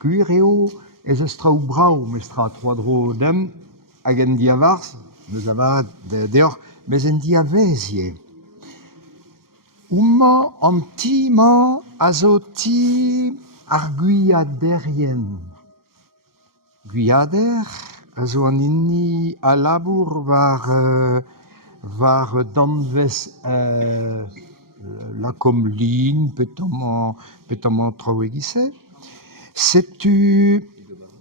Cuireo, ez estrau brau, mestra troadro dem, hag en diavars, meus avad deoc'h, mais en diavezie. Ouma an ti ma a zo ti ar guiaderien. Guiader, a zo an inni a labour var danvez la comline, petamañ traoegise. Setu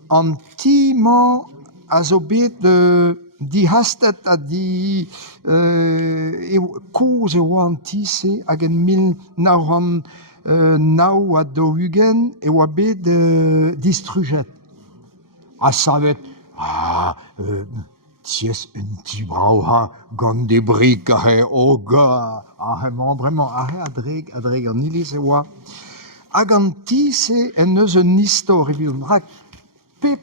an ti ma a zo bet dihastet a koz e oa an ti-se hag en 1909 a daou-ugent e oa bet distrujet. A savet, ties un ti brau ha gant de brik a-he oga, bremañ, a-he adreg an iliz e oa. Hag an ti-se en eus un istor, evit rak pep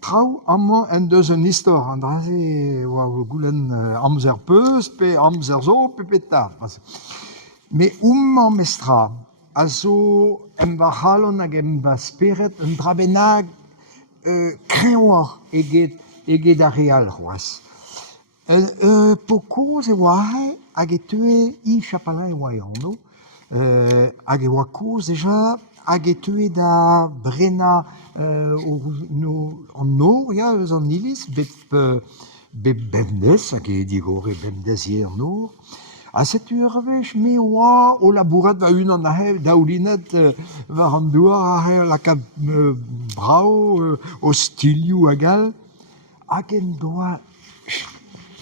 traoù amañ en deus un istor, an draze oa goulenn amzer peus, pe amzer zo, pe peta. Me oumman mestra, a zo em va c'halon hag em va speret un dra bennak kreoar eget ar real c'hoaz. Po koz e oa hag e teue i chapalañ e oa e anno, hag e oa koz deja hag e teue da brena an nor, ya, eus an iliz, bet bemdez, hag e digore bemdez ye an nor. A setu eurvech me oa o labourat va unan a-he daoulinet war an douar a-he lakaat brao o stilioù a gal, hag en doa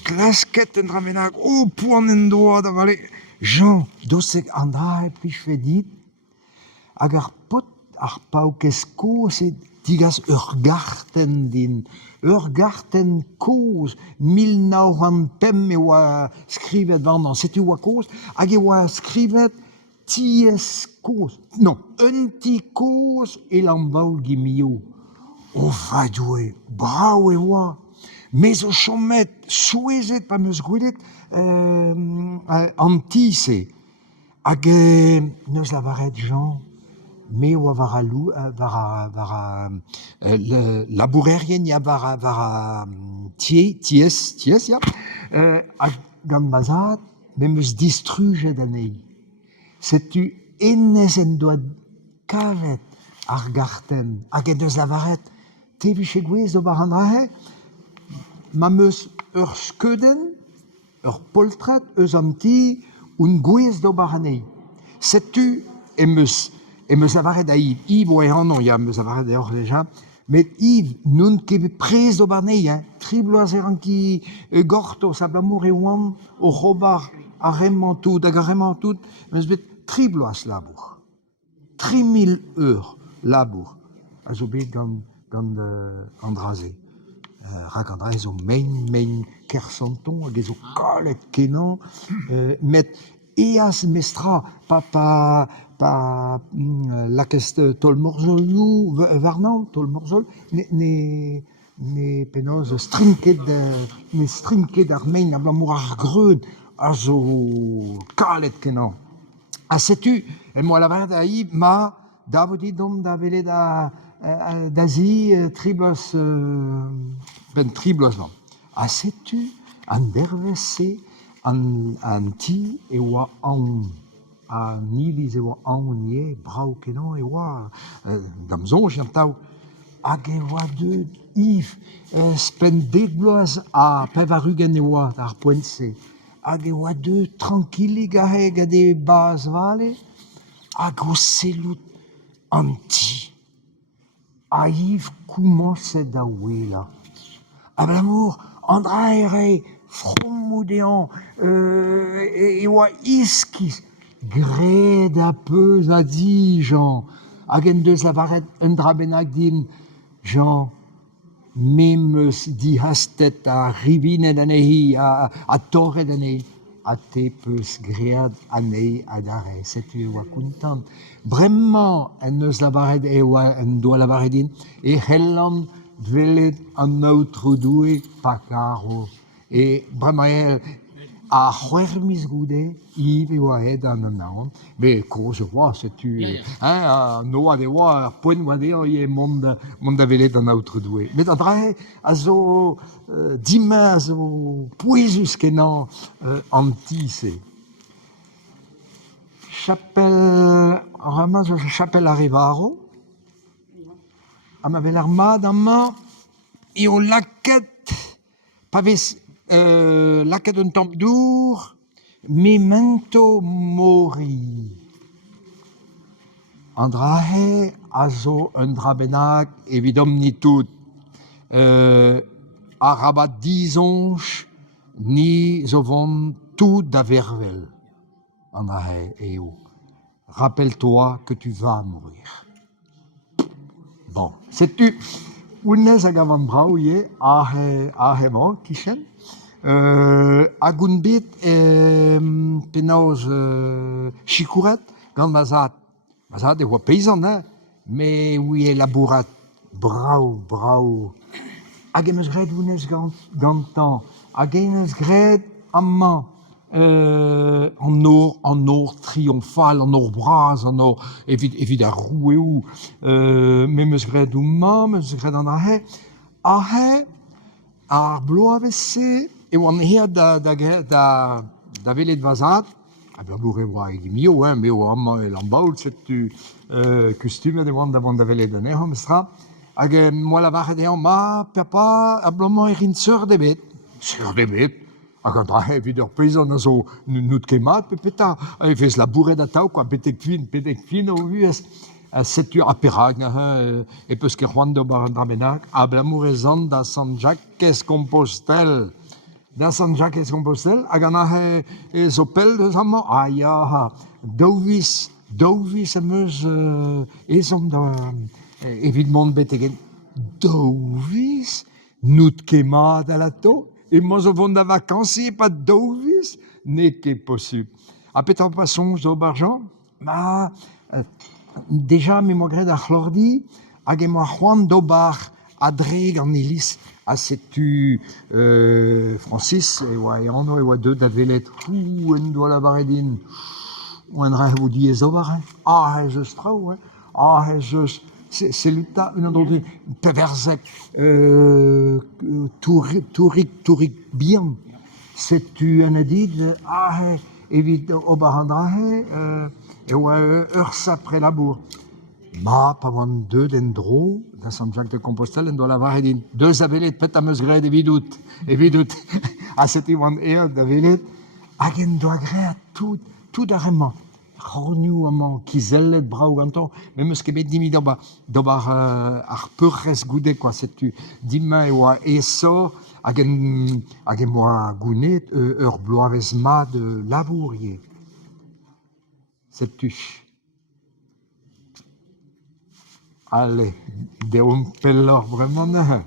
klasket en dra bennak, poan en doa da vale, Jean, dosek an dra plichvet dit, hag ar pot ar paoukez koz e digas ur garten din. Ur garten koz 1905 e oa skrivet warnan. Setu oa koz, hag e oa skrivet ties koz. Non, un ti koz e lambaoul gimio. O vadoue, brao e oa. Mais o chomet, souezet pa meus gwelet an ti-se. Hag neus lavaret Jean, me oa var a labourerien ya var a ties, ya, hag gant bazat, me meus distrujet anei. Setu enez en doa kavet ar garten, hag en deus lavaret, te vich e gwez do bar an dra-he, ma meus ur skeudenn, ur poltret, eus an ti, un gwez do bar anei. Setu eus lavaret a Yves. Yves oa e annon, ya meus lavaret deoc'h deja, met Yves, nun ket prez do bar anei, tri bloaz e ranki gorto, sablamour e oan, o c'hobar a remantout, hag a remantout, meus bet tri bloaz labour. 3000 eur labour. A zo bet gant an draze. Rak an draze zo main kersanton, hag e zo kalet kenan, met eaz mestra, pa lakest tolmorzol nou, warnan, tolmorzol, ne penoz strinket ar main a blamour ar greud, a zo kalet kenan. A setu, moa lavaret a Yves, ma da vo dit dom da velet da zi tribloaz, ben tribloaz nan. A setu, an dervez an ti e oa an. A niliz e oa an ye, brao kenan e oa, gamzon jiantaou. Hag e oa deud, Yves, spen degloaz a pevarugen e oa ar poent-se. Hag e oa deud tranquillig a-he gade baz vale, hag o sellout an ti. A Yves koumanset da wela. A blamour, an dra ere frommodean, e oa iskiz, gred a peus a di, Jean. Hag en deus lavaret un dra bennak din, Jean, me meus dihastet a rivinet anei, a torret anei, a te peus gread anei a dare. Setu e oa kontant. Bremañ en eus lavaret e oa en doa lavaret din, e c'hellan dwelet an aotrou doue pa karo. E bremañ a huermis goude, ive oa ed an an, mais cause oa, setu, noa de oa, poen oa de oa mond a velet an autre doué. Mais d'andre, a zo, dima, a zo, pouezus kenan antise. Chapelle, rama zo chapelle Arevaro, a ma vel armad an ma, e o laket, pa vez, laket un tampdour, memento mori. An drahe a zo un dra bennak evidom ni tout. A rabat dizonch ni zo vont tout da vervel. An drahe eo. Rappelle-toi que tu vas mourir. Bon, sais-tu, ounez hag avant brao ye, man, kichen, agoun bet penaos chikouret, gant mazat. Mazat e oa pezan, mais oui e labourat brao. Hag em eus gret ounez gantan, hag em eus gret amman, an or triomphal, an or braz, an or evit ar roueoù, me meus gret oumma, meus gret an ahe, ar bloavese, e oan her da velet vazad, a blabour e oa eg mio, me oa amman e lambaout, setu kustumet e oan da velet an er mestra, hag moa lavaret e an, ma, papa, a blaman e rin seur debet, hag an drahe evit ur pezan a zo nout kemat, pe peta, e vez labouret a tao, petek fin o vuez, setu a perag, e peus ket c'hoant d'ober an dra bennak, a blamour e zan da San Jacques-Compostelle. Da San Jacques-Compostelle, hag an ahe e zo pell deus amman, ya, daouvis em eus ezom da, evit mont bet egen, daouvis, nout kemat a lato, e mo zo vont da vakansi e pa daouvis, ne ket posib. A petra pa sonj d'ober Jean, ma, deja me mo gret ar c'hlordi, hag emo ar c'hoant d'ober a dreg an Elis, a setu Francis, e oa e anno, e oa deud da velet, en doa lavaret din, oan dra vo di ez ober, e zeus traoù, e zeus, se luta un an dodi, peverzek, tourik bihan, setu an adid, evit ober an dra e oa ur sapre labour. Ma, pa oan deud en dro, da San Jacques-de-Compostelle, en doa lavaret din, deus a velet pet am eus gret evidout, a seti oan da velet, hag en doa gret tout a remman, c'hornioù amman, kizellet brao ganto, me meus ket bet dimi d'ober ar peurrez goude, setu dimma e oa eso, hag en oa gounet ur bloavez ma de labourier. Setu. Allez, deomp pelloc'h bremañ